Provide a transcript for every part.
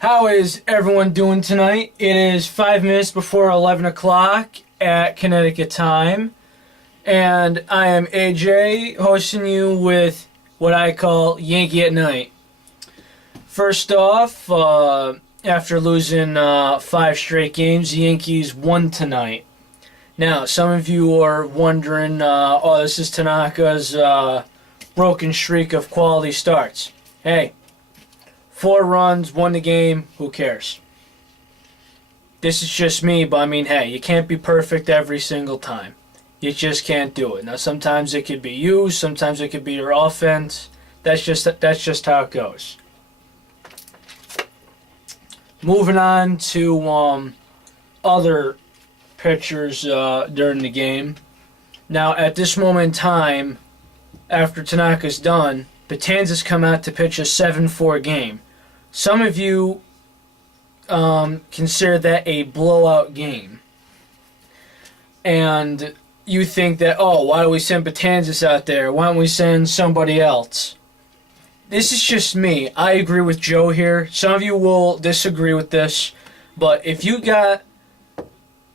How is everyone doing tonight? It is 5 minutes before 11 o'clock at Connecticut time, and I am AJ hosting you with what I call Yankee at Night. First off, after losing 5 straight games, the Yankees won tonight. Now, some of you are wondering, this is Tanaka's broken streak of quality starts. Hey, 4 runs, won the game, who cares? This is just me, but I mean, hey, you can't be perfect every single time. You just can't do it. Now, sometimes it could be you, sometimes it could be your offense. That's just how it goes. Moving on to other pitchers during the game. Now, at this moment in time, after Tanaka's done, Betanzas come out to pitch a 7-4 game. Some of you consider that a blowout game. And you think that, why do we send Betanzas out there? Why don't we send somebody else? This is just me. I agree with Joe here. Some of you will disagree with this. But if you got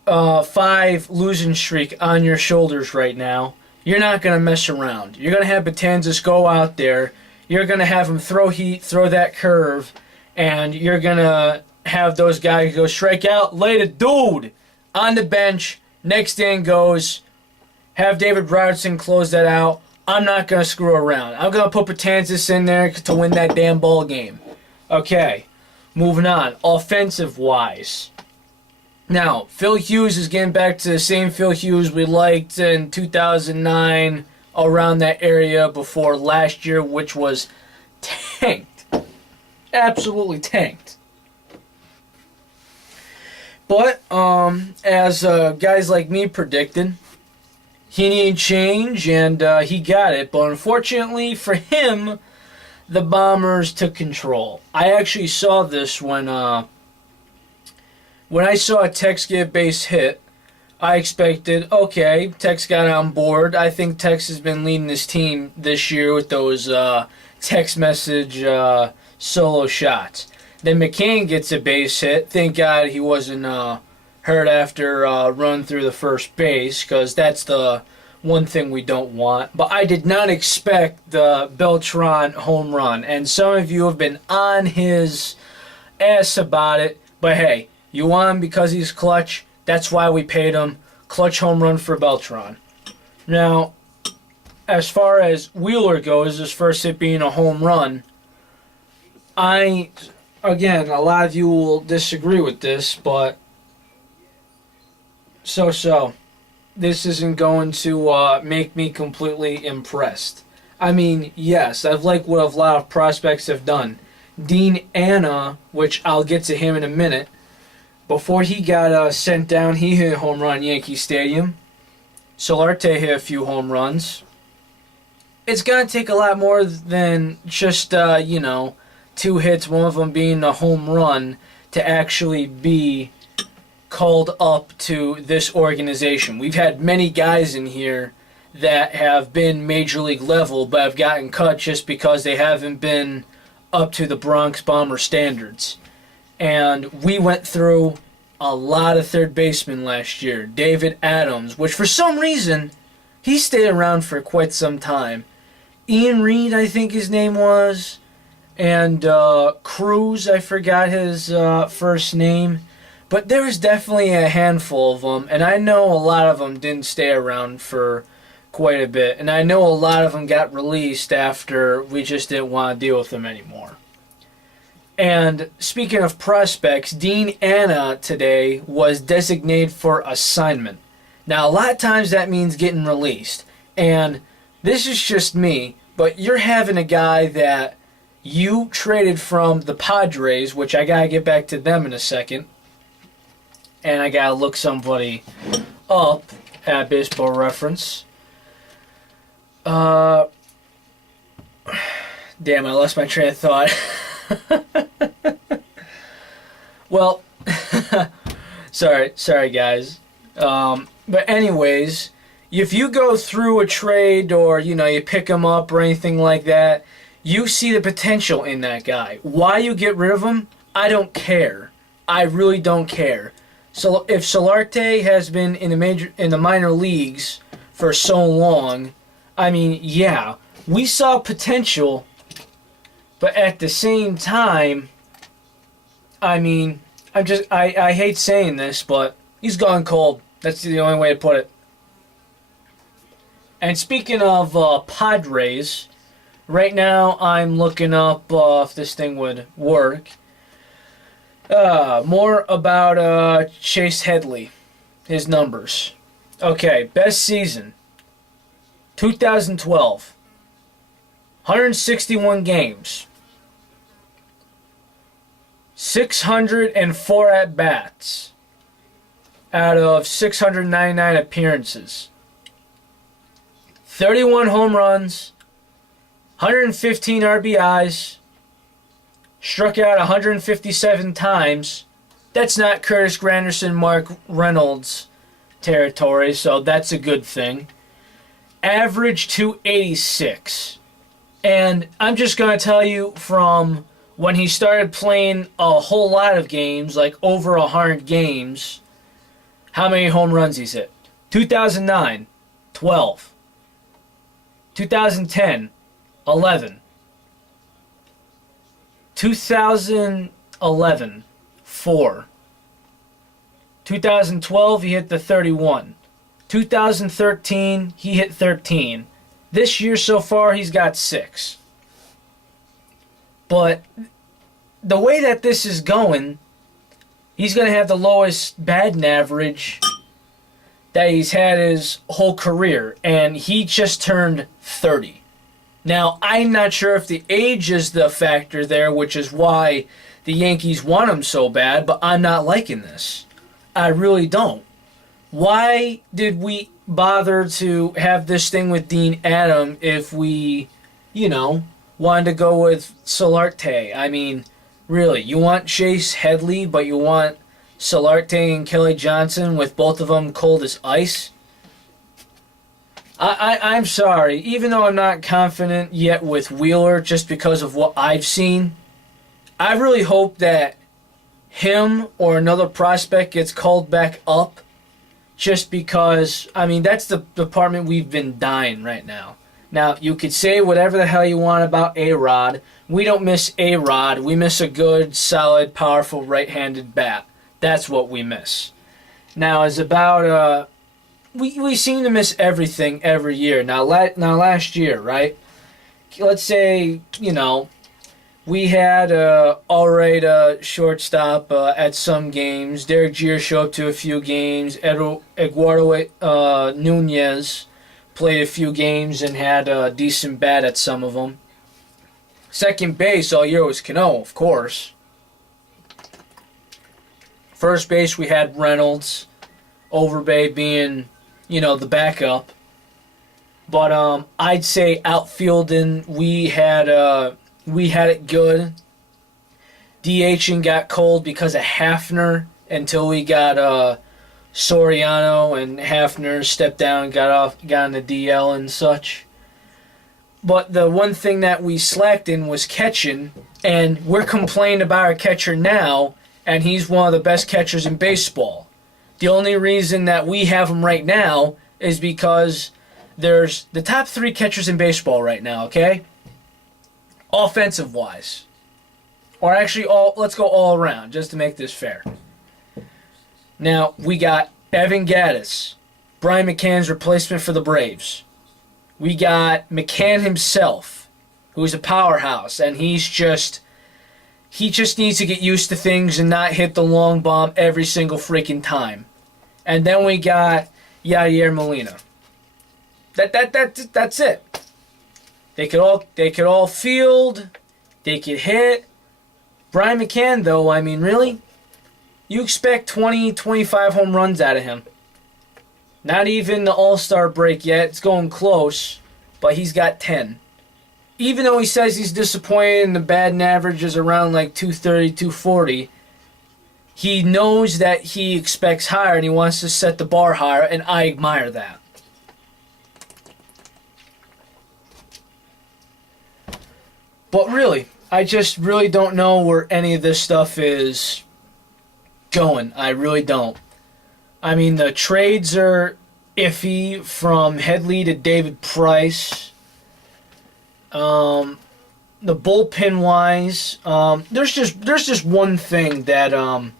5 losing streak on your shoulders right now, you're not going to mess around. You're going to have Betanzas go out there. You're going to have him throw heat, throw that curve, and you're going to have those guys go strike out, lay the dude on the bench. Next inning goes, have David Robertson close that out. I'm not going to screw around. I'm going to put Betanzas in there to win that damn ball game. Okay, moving on. Offensive-wise. Now, Phil Hughes is getting back to the same Phil Hughes we liked in 2009, around that area before last year, which was tanked. Absolutely tanked. But, as guys like me predicted, he needed change, and he got it. But unfortunately for him, the Bombers took control. I actually saw this when I saw Tex get a base hit. I expected, okay, Tex got on board. I think Tex has been leading this team this year with those text message solo shots. Then McCain gets a base hit. Thank God he wasn't hurt after run through the first base, because that's the one thing we don't want. But I did not expect the Beltran home run. And some of you have been on his ass about it. But hey, you want him because he's clutch. That's why we paid him. Clutch home run for Beltran. Now, as far as Wheeler goes, his first hit being a home run, again, a lot of you will disagree with this, but so. This isn't going to make me completely impressed. I mean, yes, I've liked what a lot of prospects have done. Dean Anna, which I'll get to him in a minute, before he got sent down, he hit a home run at Yankee Stadium. Solarte hit a few home runs. It's going to take a lot more than just, 2 hits, one of them being a home run, to actually be called up to this organization. We've had many guys in here that have been major league level, but have gotten cut just because they haven't been up to the Bronx Bomber standards. And we went through a lot of third basemen last year. David Adams, which for some reason, he stayed around for quite some time. Ian Reed, I think his name was. And Cruz, I forgot his first name. But there was definitely a handful of them. And I know a lot of them didn't stay around for quite a bit. And I know a lot of them got released after we just didn't want to deal with them anymore. And speaking of prospects, Dean Anna today was designated for assignment. Now, a lot of times that means getting released. And this is just me, but you're having a guy that you traded from the Padres, which I got to get back to them in a second. And I got to look somebody up at Baseball Reference. Damn, I lost my train of thought. Well, sorry guys. But anyways, if you go through a trade or, you pick him up or anything like that, you see the potential in that guy. Why you get rid of him, I don't care. I really don't care. So if Solarte has been in the minor leagues for so long, I mean, yeah, we saw potential, but at the same time, I mean, I hate saying this, but he's gone cold. That's the only way to put it. And speaking of Padres, right now I'm looking up if this thing would work. More about Chase Headley, his numbers. Okay, best season, 2012, 161 games, 604 at-bats out of 699 appearances, 31 home runs, 115 RBIs, struck out 157 times. That's not Curtis Granderson, Mark Reynolds territory, so that's a good thing. Average 286. And I'm just going to tell you from when he started playing a whole lot of games, like over 100 games, how many home runs he's hit. 2009, 12. 2010, 11. 2011, 4. 2012, he hit the 31. 2013, he hit 13. This year so far, he's got 6. But the way that this is going, he's going to have the lowest batting average that he's had his whole career, and he just turned 30. Now, I'm not sure if the age is the factor there, which is why the Yankees want him so bad, but I'm not liking this. I really don't. Why did we bother to have this thing with Dean Adam if we, wanted to go with Solarte? I mean, really, you want Chase Headley, but you want Solarte and Kelly Johnson with both of them cold as ice? I'm sorry. Even though I'm not confident yet with Wheeler just because of what I've seen, I really hope that him or another prospect gets called back up just because, I mean, that's the department we've been dying right now. Now, you could say whatever the hell you want about A-Rod. We don't miss A-Rod. We miss a good, solid, powerful right-handed bat. That's what we miss. Now, as about... We seem to miss everything every year. Now last year, right? Let's say, we had alright shortstop at some games. Derek Jeter showed up to a few games. Eduardo Nunez played a few games and had a decent bat at some of them. Second base all year was Cano, of course. First base we had Reynolds. Overbay being... the backup. But I'd say outfielding, we had it good. DHing got cold because of Hafner until we got Soriano, and Hafner stepped down and got on the DL and such. But the one thing that we slacked in was catching, and we're complaining about our catcher now, and he's one of the best catchers in baseball. The only reason that we have him right now is because there's the top 3 catchers in baseball right now, okay? Offensive-wise. Or actually, let's go all around, just to make this fair. Now, we got Evan Gattis, Brian McCann's replacement for the Braves. We got McCann himself, who's a powerhouse, and he just needs to get used to things and not hit the long bomb every single freaking time. And then we got Yadier Molina. That's it. They could all field, they could hit. Brian McCann, though, I mean, really? You expect 20, 25 home runs out of him. Not even the All-Star break yet. It's going close, but he's got 10. Even though he says he's disappointed and the batting average is around like 230, 240, he knows that he expects higher and he wants to set the bar higher, and I admire that. But really, I just really don't know where any of this stuff is going. I really don't. I mean, the trades are iffy from Headley to David Price. The bullpen wise, there's just one thing that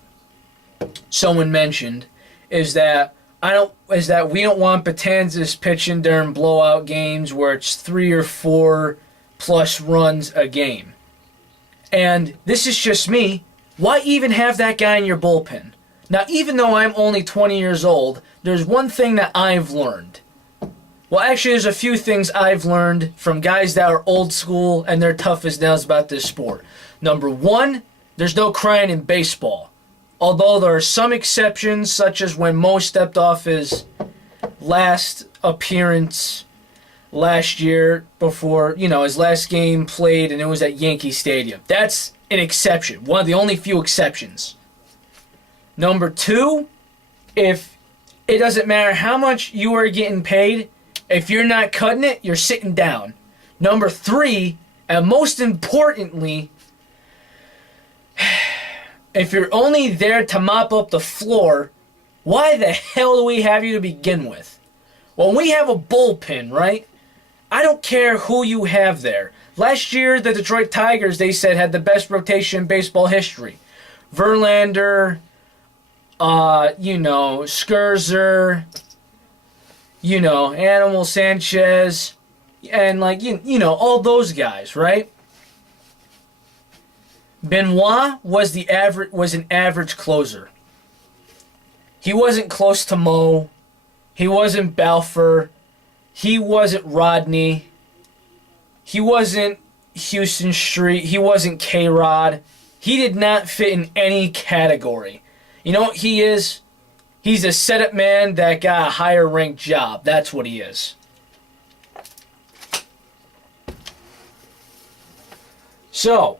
someone mentioned is that we don't want Betances pitching during blowout games where it's 3 or 4 plus runs a game. And this is just me. Why even have that guy in your bullpen? Now, even though I'm only 20 years old, there's one thing that I've learned. Well, actually, there's a few things I've learned from guys that are old school and they're tough as nails about this sport. Number one, there's no crying in baseball. Although there are some exceptions, such as when Mo stepped off his last appearance last year before, his last game played, and it was at Yankee Stadium. That's an exception, one of the only few exceptions. Number two, if it doesn't matter how much you are getting paid, if you're not cutting it, you're sitting down. Number three, and most importantly, if you're only there to mop up the floor, why the hell do we have you to begin with? Well, we have a bullpen, right? I don't care who you have there. Last year, the Detroit Tigers, they said, had the best rotation in baseball history. Verlander, Scherzer, Animal Sanchez, and all those guys, right? Benoit was an average closer. He wasn't close to Mo. He wasn't Balfour. He wasn't Rodney. He wasn't Houston Street. He wasn't K-Rod. He did not fit in any category. You know what he is? He's a setup man that got a higher ranked job. That's what he is. So,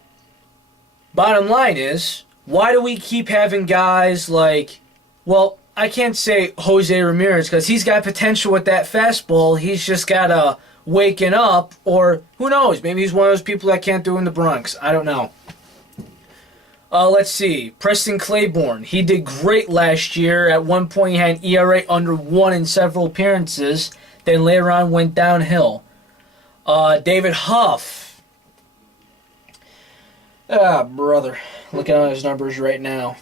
bottom line is, why do we keep having guys like, well, I can't say Jose Ramirez because he's got potential with that fastball. He's just got to waken up, or who knows? Maybe he's one of those people that can't do in the Bronx. I don't know. Let's see. Preston Claiborne. He did great last year. At one point, he had an ERA under 1 in several appearances. Then later on, went downhill. David Huff. Ah, brother. Looking at his numbers right now.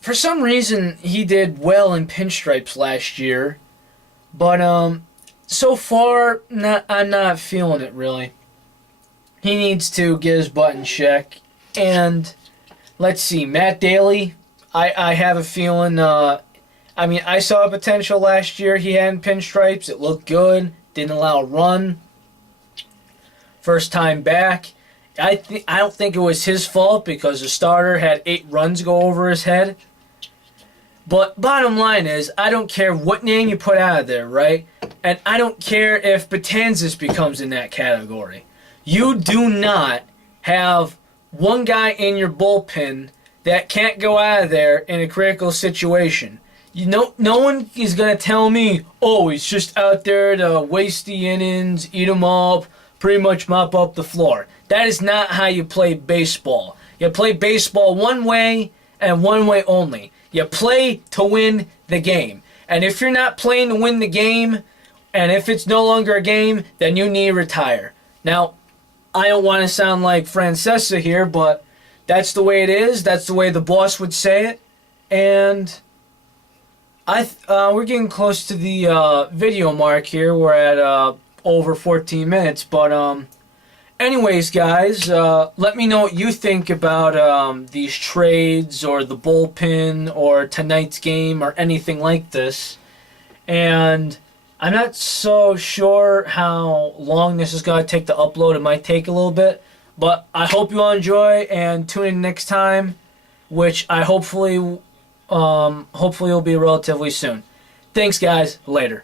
For some reason, he did well in pinstripes last year. But, so far, I'm not feeling it, really. He needs to get his butt in check. And, let's see, Matt Daly, I have a feeling, I saw potential last year he had in pinstripes. It looked good. Didn't allow a run. First time back. I don't think it was his fault because the starter had 8 runs go over his head. But bottom line is, I don't care what name you put out of there, right? And I don't care if Betances becomes in that category. You do not have one guy in your bullpen that can't go out of there in a critical situation. No one is going to tell me, oh, he's just out there to waste the innings, eat them up, pretty much mop up the floor. That is not how you play baseball. You play baseball one way and one way only. You play to win the game. And if you're not playing to win the game, and if it's no longer a game, then you need to retire. Now, I don't want to sound like Francesa here, but that's the way it is. That's the way the boss would say it. And we're getting close to the video mark here. We're at over 14 minutes. But anyways, guys, let me know what you think about these trades or the bullpen or tonight's game or anything like this. And I'm not so sure how long this is going to take to upload. It might take a little bit. But I hope you all enjoy and tune in next time, which I hopefully will be relatively soon. Thanks, guys. Later.